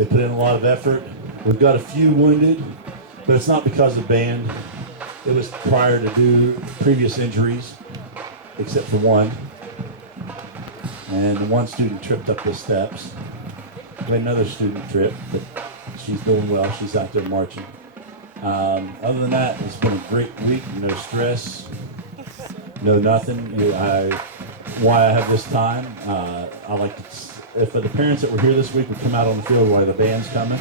They put in a lot of effort. We've got a few wounded, but it's not because of the band. It was prior to due previous injuries, except for one. And one student tripped up the steps. We had another student trip, but she's doing well. She's out there marching. Other than that, it's been a great week. No stress, no nothing. Why I have this time, I like to, if the parents that were here this week would come out on the field while the band's coming.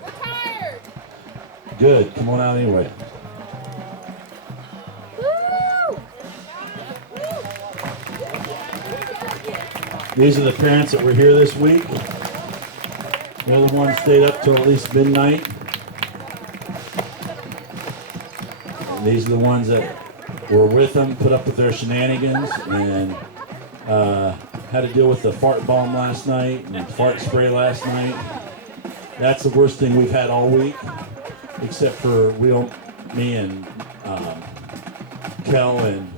We're tired. Good, come on out anyway. Woo! These are the parents that were here this week. They're the ones stayed up till at least midnight. And these are the ones that were with them, put up with their shenanigans, and had to deal with the fart bomb last night and fart spray last night. That's the worst thing we've had all week, except for me and Kel and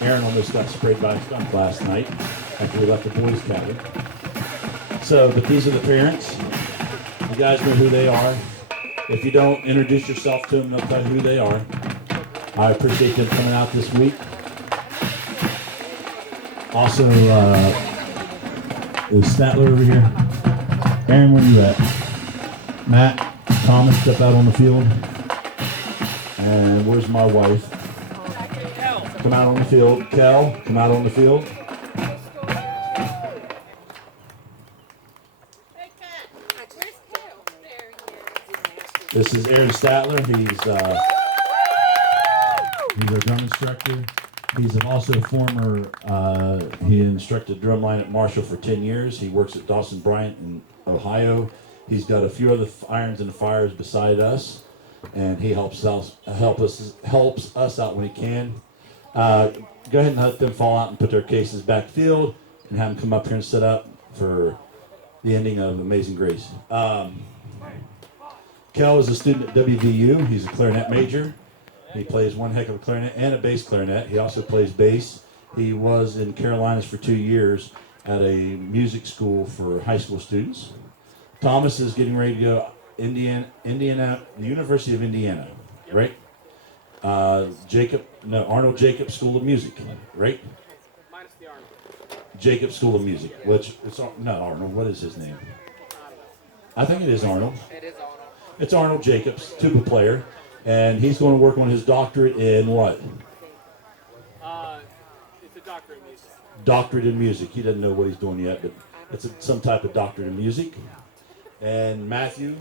Aaron almost got sprayed by a skunk last night after we left the boys' cabin. So, but these are the parents. You guys know who they are. If you don't, introduce yourself to them, they'll tell you who they are. I appreciate them coming out this week. Also, is Statler over here? Aaron, where you at? Matt, Thomas, step out on the field. And where's my wife? Come out on the field. Kel, come out on the field. This is Aaron Statler. He's our drum instructor. He's also a former, he instructed drumline at Marshall for 10 years. He works at Dawson Bryant in Ohio. He's got a few other irons in the fires beside us, and he helps us out when he can. Go ahead and let them fall out and put their cases back field, and have them come up here and set up for the ending of Amazing Grace. Kel is a student at WVU. He's a clarinet major. He plays one heck of a clarinet and a bass clarinet. He also plays bass. He was in Carolinas for 2 years at a music school for high school students. Thomas is getting ready to go Indiana, the University of Indiana, right? Arnold Jacob School of Music, right? Minus the Arnold. Jacob School of Music, which it's not Arnold. What is his name? I think it is Arnold. It is Arnold. It's Arnold Jacobs, tuba player, and he's going to work on his doctorate in what? It's a doctorate in music. Doctorate in music. He doesn't know what he's doing yet, but it's some type of doctorate in music. And Matthew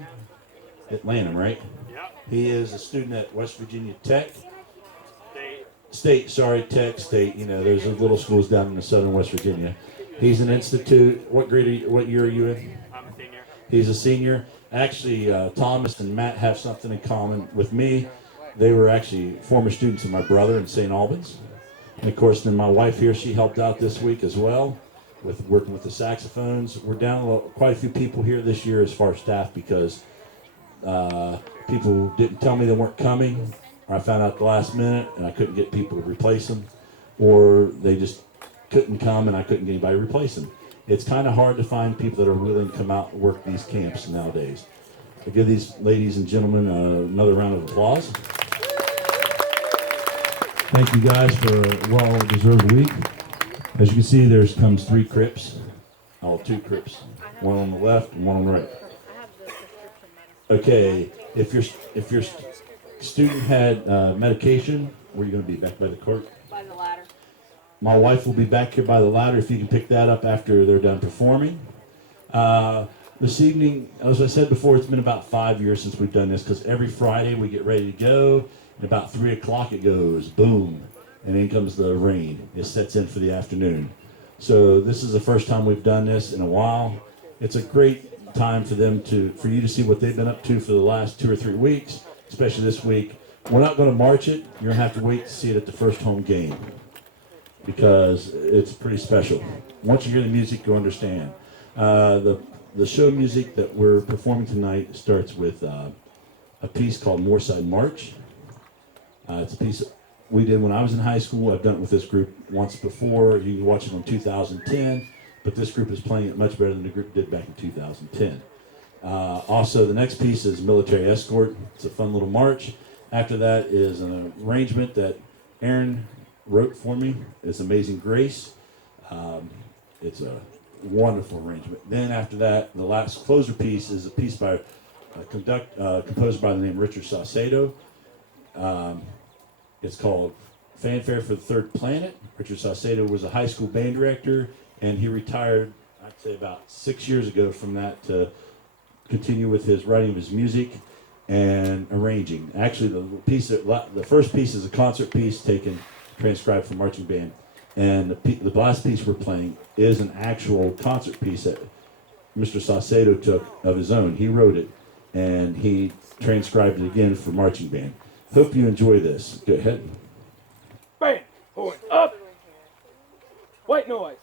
at Lanham, right? Yep. He is a student at West Virginia Tech. State. State. You know, there's little schools down in the southern West Virginia. He's an institute. What year are you in? I'm a senior. He's a senior. Actually, Thomas and Matt have something in common with me. They were actually former students of my brother in St. Albans. And of course, then my wife here, she helped out this week as well with working with the saxophones. We're down quite a few people here this year as far as staff because people didn't tell me they weren't coming, or I found out at the last minute and I couldn't get people to replace them, or they just couldn't come and I couldn't get anybody to replace them. It's kind of hard to find people that are willing to come out and work these camps nowadays. I give these ladies and gentlemen another round of applause. Thank you guys for a well-deserved week. As you can see, there comes 3 crips. Oh, 2 crips. One on the left and one on the right. Okay, if your student had medication, where are you going to be? Back by the court? By the ladder. My wife will be back here by the ladder if you can pick that up after they're done performing. This evening, as I said before, it's been about 5 years since we've done this because every Friday we get ready to go, and about 3 o'clock it goes, boom, and in comes the rain. It sets in for the afternoon. So this is the first time we've done this in a while. It's a great time for you to see what they've been up to for the last 2 or 3 weeks, especially this week. We're not going to march it. You're going to have to wait to see it at the first home game, because it's pretty special. Once you hear the music, you'll understand. The show music that we're performing tonight starts with a piece called Moorside March. It's a piece we did when I was in high school. I've done it with this group once before. You can watch it on 2010. but this group is playing it much better than the group did back in 2010. Also, the next piece is Military Escort. It's a fun little march. After that is an arrangement that Aaron wrote for me. It's Amazing Grace. It's a wonderful arrangement. Then after that, the last closer piece is a piece by composed by the name Richard Saucedo. It's called Fanfare for the Third Planet. Richard Saucedo was a high school band director, and he retired, I'd say, about 6 years ago from that to continue with his writing of his music and arranging. Actually, the first piece is a concert piece transcribed from marching band, and the last piece we're playing is an actual concert piece that Mr. Saucedo took of his own. He wrote it, and he transcribed it again for marching band. Hope you enjoy this. Go ahead. Bam! Point up! White noise!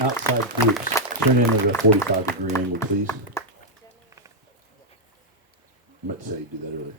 Outside groups, turn in at a 45-degree angle, please. I meant to say you did that earlier.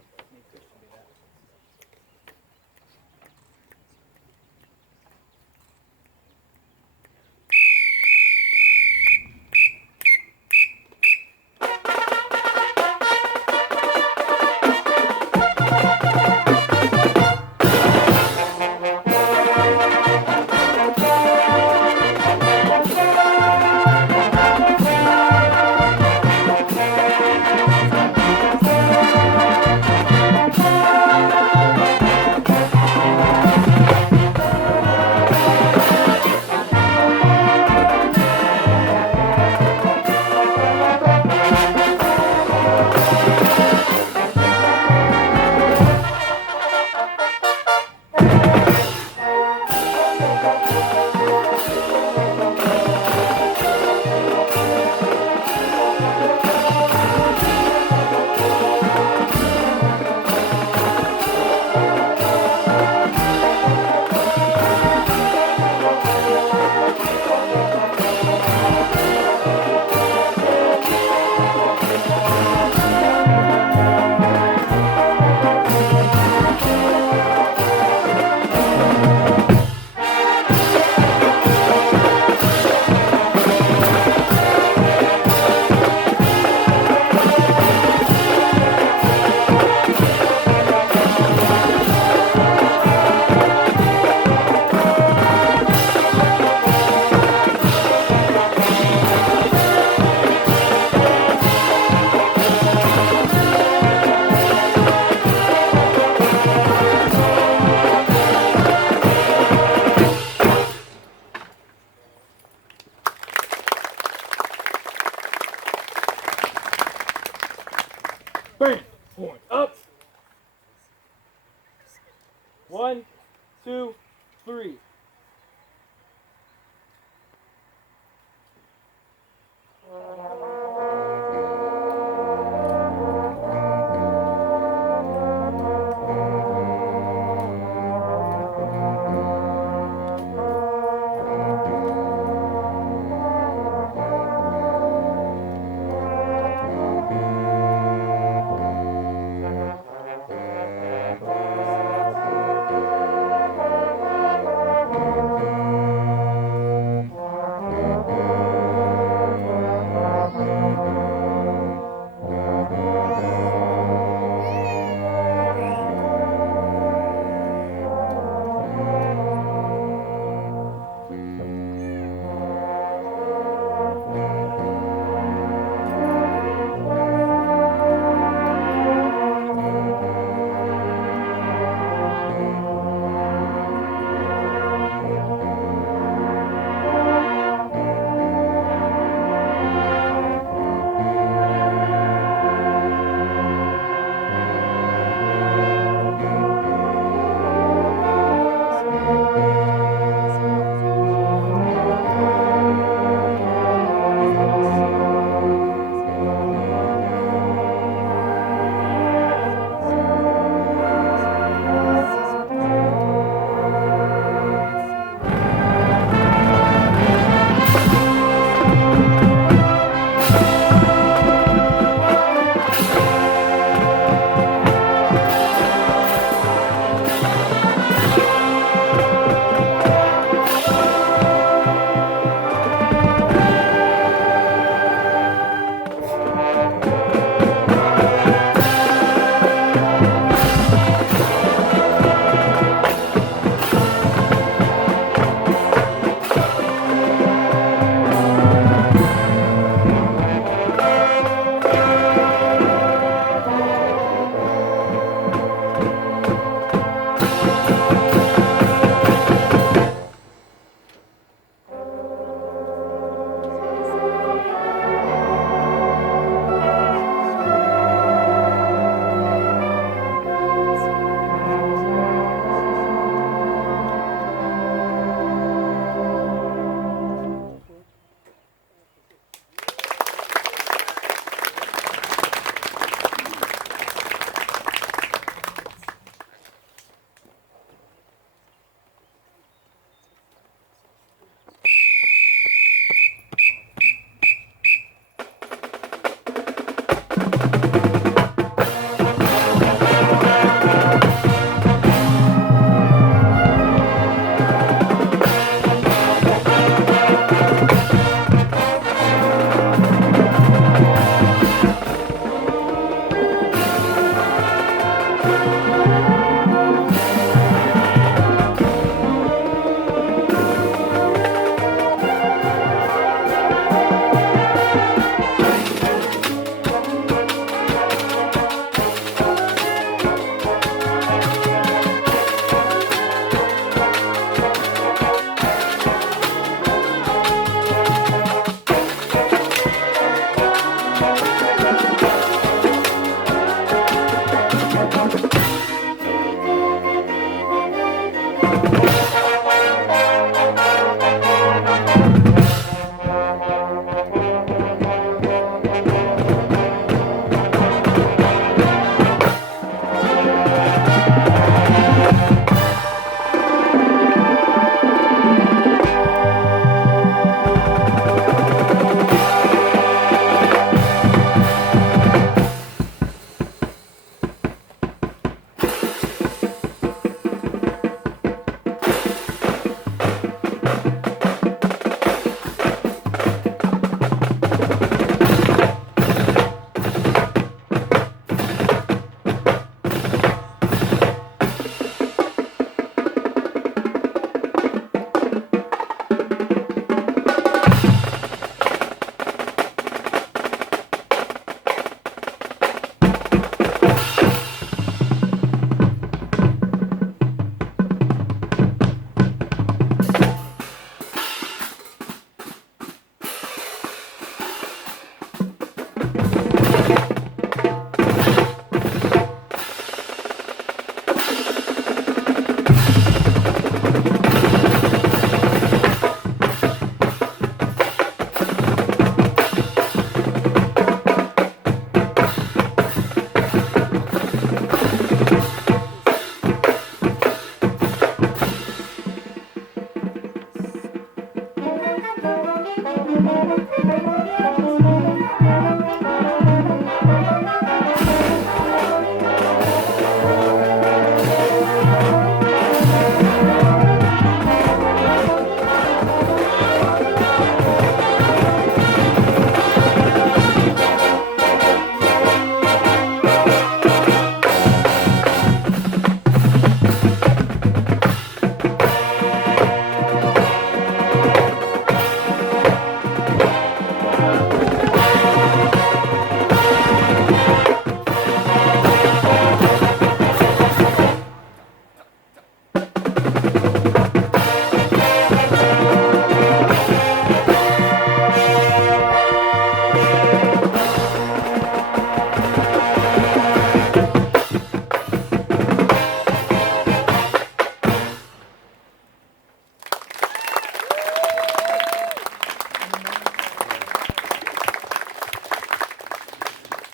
3.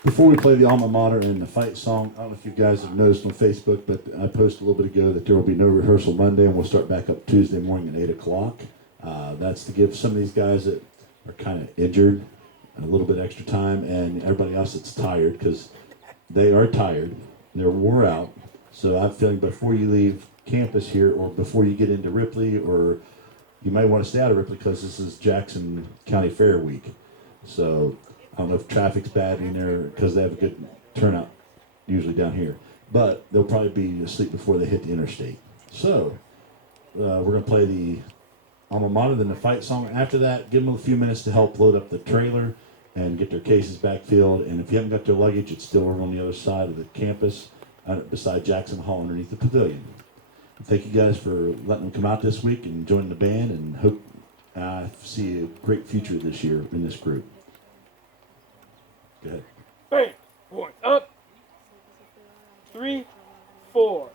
Before we play the alma mater and the fight song, I don't know if you guys have noticed on Facebook, but I posted a little bit ago that there will be no rehearsal Monday, and we'll start back up Tuesday morning at 8 o'clock. That's to give some of these guys that are kind of injured a little bit extra time, and everybody else that's tired, because they are tired, they're wore out. So I'm feeling before you leave campus here, or before you get into Ripley, or you might want to stay out of Ripley because this is Jackson County Fair week. So I don't know if traffic's bad in there because they have a good turnout usually down here. But they'll probably be asleep before they hit the interstate. So we're going to play the alma mater, then the fight song. After that, give them a few minutes to help load up the trailer and get their cases backfilled. And if you haven't got their luggage, it's still over on the other side of the campus beside Jackson Hall underneath the pavilion. Thank you guys for letting them come out this week and join the band, and hope I see a great future this year in this group. Go ahead. Bang. Point up. 3, 4.